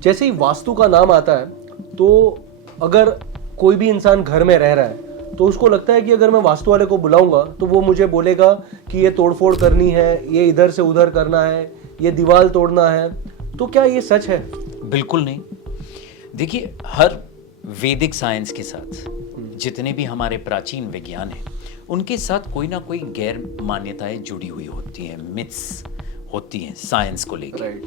जैसे ही वास्तु का नाम आता है तो अगर कोई भी इंसान घर में रह रहा है तो उसको लगता है कि अगर मैं वास्तु वाले को बुलाऊंगा तो वो मुझे बोलेगा कि ये तोड़फोड़ करनी है, ये इधर से उधर करना है, ये दीवार तोड़ना है। तो क्या ये सच है? बिल्कुल नहीं। देखिए, हर वैदिक साइंस के साथ जितने भी हमारे प्राचीन विज्ञान हैं उनके साथ कोई ना कोई गैर मान्यताएं जुड़ी हुई होती हैं, मिथ्स होती हैं साइंस को लेकर।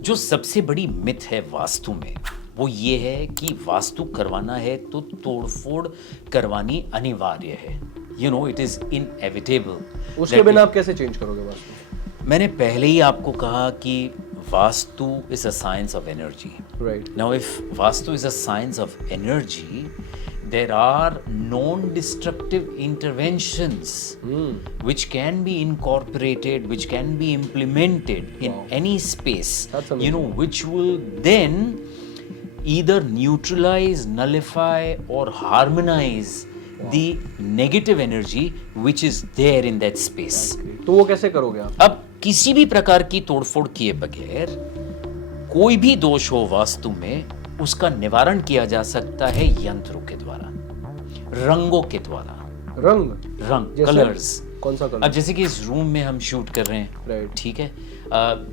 जो सबसे बड़ी मिथ है वास्तु में वो ये है कि वास्तु करवाना है तो तोड़फोड़ करवानी अनिवार्य है। You know, it is inevitable. उसके बिना आप कैसे चेंज करोगे वास्तु? मैंने पहले ही आपको कहा कि vastu is a science of energy. Right. Now if vastu is a science of energy, there are non-destructive interventions which can be incorporated, which can be implemented in any space, you know, which will then either neutralize, nullify or harmonize the negative energy which is there in that space. तो वो कैसे करोगे आप? अब किसी भी प्रकार की तोड़फोड़ किए बगैर कोई भी दोष हो वास्तु में उसका निवारण किया जा सकता है यंत्रों के द्वारा, रंगों के द्वारा। रंग कलर्स। कौन सा कलर? अब जैसे कि इस रूम में हम शूट कर रहे हैं, राइट, ठीक है,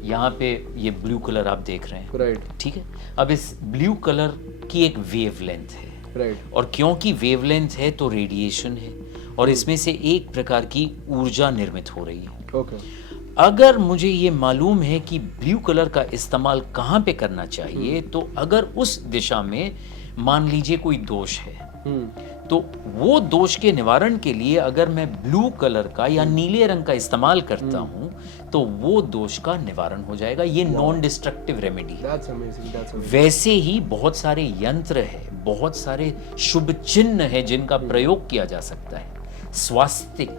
यहाँ पे ये ब्लू कलर आप देख रहे हैं, राइट, ठीक है। अब इस ब्लू कलर की एक वेवलेंथ है, राइट, और क्योंकि वेवलेंथ है तो रेडिएशन है और इसमें से एक प्रकार की ऊर्जा निर्मित हो रही है। ओके। अगर मुझे ये मालूम है कि ब्लू कलर का इस्तेमाल कहाँ पे करना चाहिए, तो अगर उस दिशा में मान लीजिए कोई दोष है तो वो दोष के निवारण के लिए अगर मैं ब्लू कलर का या नीले रंग का इस्तेमाल करता हूँ तो वो दोष का निवारण हो जाएगा। ये नॉन डिस्ट्रक्टिव रेमेडी है। वैसे ही बहुत सारे यंत्र है, बहुत सारे शुभ चिन्ह है जिनका प्रयोग किया जा सकता है। स्वास्तिक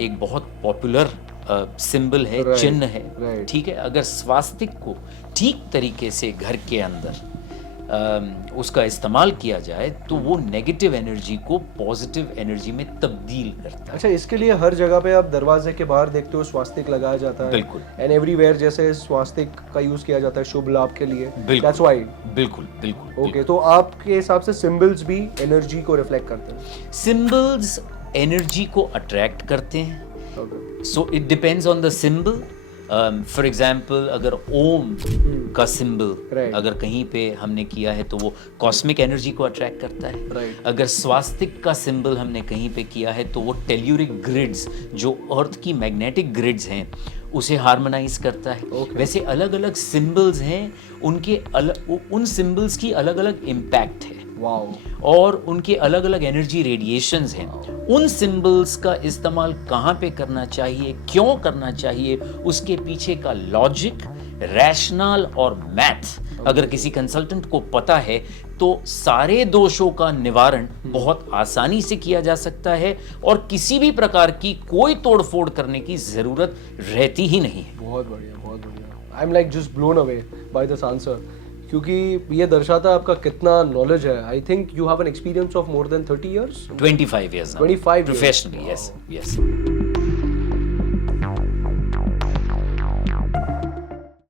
एक बहुत पॉपुलर सिंबल है, चिन्ह है, ठीक है। अगर स्वास्तिक को ठीक तरीके से घर के अंदर उसका इस्तेमाल किया जाए तो वो नेगेटिव एनर्जी को पॉजिटिव एनर्जी में तब्दील करता है। अच्छा, इसके लिए हर जगह पे आप दरवाजे के बाहर देखते हो स्वास्तिक लगाया जाता है। बिल्कुल। एंड एवरीवेयर जैसे स्वास्तिक का यूज किया जाता है शुभ लाभ के लिए। बिल्कुल। That's why। बिल्कुल बिल्कुल। ओके, तो आपके हिसाब से सिंबल्स भी एनर्जी को रिफ्लेक्ट करते हैं? सिंबल्स एनर्जी को अट्रैक्ट करते हैं। So it depends on the symbol. For example, अगर ओम का सिंबल अगर कहीं पे हमने किया है तो वो कॉस्मिक एनर्जी को अट्रैक्ट करता है। अगर स्वास्तिक का सिंबल हमने कहीं पे किया है तो वो टेल्यूरिक ग्रिड्स, जो अर्थ की मैग्नेटिक ग्रिड्स हैं, उसे हार्मोनाइज करता है। वैसे अलग अलग सिंबल्स हैं, उनके उन सिंबल्स की अलग अलग इम्पैक्ट है। और उनके अलग अलग एनर्जी रेडिएशंस हैं। उन सिंबल्स का इस्तेमाल कहाँ पे करना चाहिए, क्यों करना चाहिए, उसके पीछे का लॉजिक, रैशनल और मैथ अगर किसी कंसल्टेंट को पता है तो सारे दोषों का निवारण बहुत आसानी से किया जा सकता है और किसी भी प्रकार की कोई तोड़फोड़ करने की जरूरत रहती ही नहीं है। बहुत बढ़िया, बहुत बढ़िया। I am like just blown away by this answer, क्योंकि ये दर्शाता है आपका कितना नॉलेज है। I think you have an experience of more than 30 years? 25 years now. 25 years. Professionally, yes, yes.